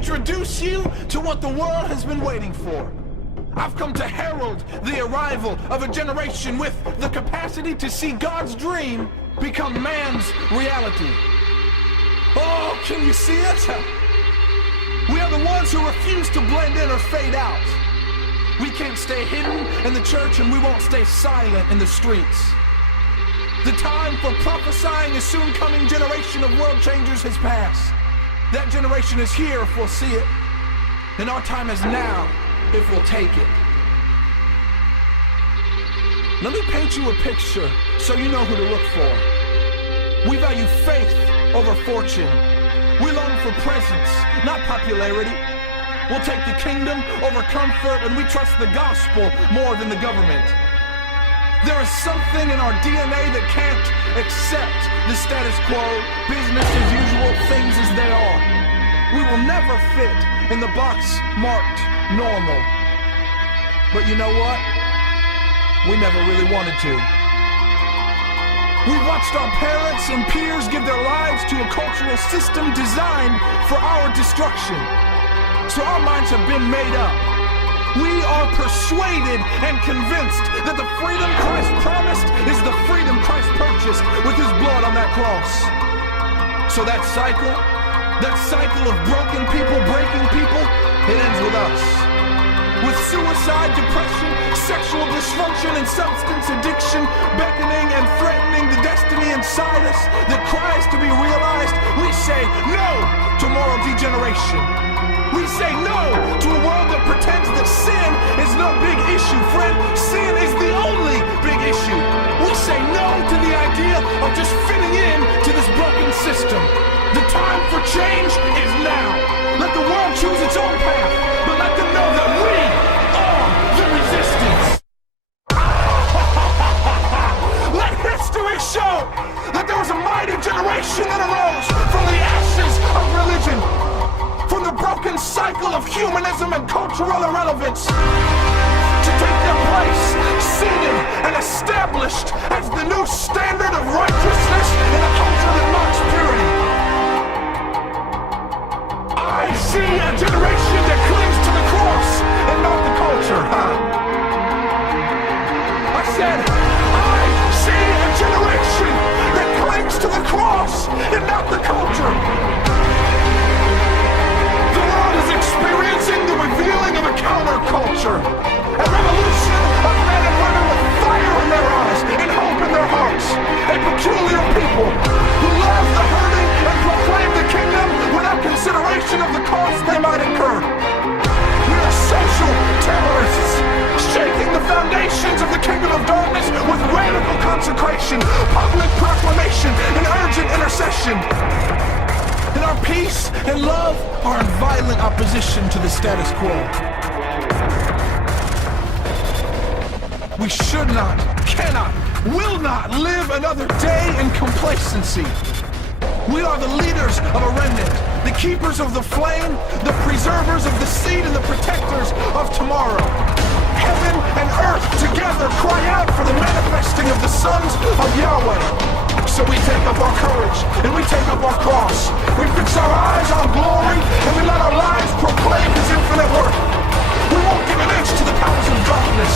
introduce you to what the world has been waiting for. I've come to herald the arrival of a generation with the capacity to see God's dream become man's reality. Oh, can you see it? We are the ones who refuse to blend in or fade out. We can't stay hidden in the church, and we won't stay silent in the streets. The time for prophesying a soon-coming generation of world changers has passed. That generation is here if we'll see it, and our time is now if we'll take it. Let me paint you a picture so you know who to look for. We value faith over fortune. We long for presence, not popularity. We'll take the kingdom over comfort, and we trust the gospel more than the government. There is something in our DNA that can't accept the status quo, business as usual, things as they are. We will never fit in the box marked normal. But you know what? We never really wanted to. We've watched our parents and peers give their lives to a cultural system designed for our destruction. So our minds have been made up. We are persuaded and convinced that the freedom Christ promised is the freedom Christ purchased with his blood on that cross. So that cycle of broken people breaking people, it ends with us. With suicide, depression, sexual dysfunction, and substance addiction beckoning and threatening the destiny inside us that cries to be realized, we say no to moral degeneration. We say no to a world that pretends that sin is no big issue, friend. Sin is the only big issue. We say no to the idea of just fitting in to this broken system. The time for change is now. Let the world choose its own path, but let them know that we are the resistance. Let history show that there was a mighty generation that arose from the ashes of religion, from the broken cycle of humanism and cultural irrelevance, to take their place, seated and established as the new standard of righteousness in a culture that mocks purity. I see a generation that clings to the cross and not the culture. I said, I see a generation that clings to the cross and not the culture. Experiencing the revealing of a counterculture, a revolution of men and women with fire in their eyes and hope in their hearts, a peculiar people who love the hurting and proclaim the kingdom without consideration of the cost they might incur. We are social terrorists, shaking the foundations of the kingdom of darkness with radical consecration, public proclamation, and urgent intercession. And our peace and love are in violent opposition to the status quo. We should not, cannot, will not live another day in complacency. We are the leaders of a remnant, the keepers of the flame, the preservers of the seed, and the protectors of tomorrow. Heaven and earth together cry out for the manifesting of the sons of Yahweh. So we take up our courage, and we take up our cross. We fix our eyes on glory, and we let our lives proclaim his infinite worth. We won't give an inch to the powers of darkness.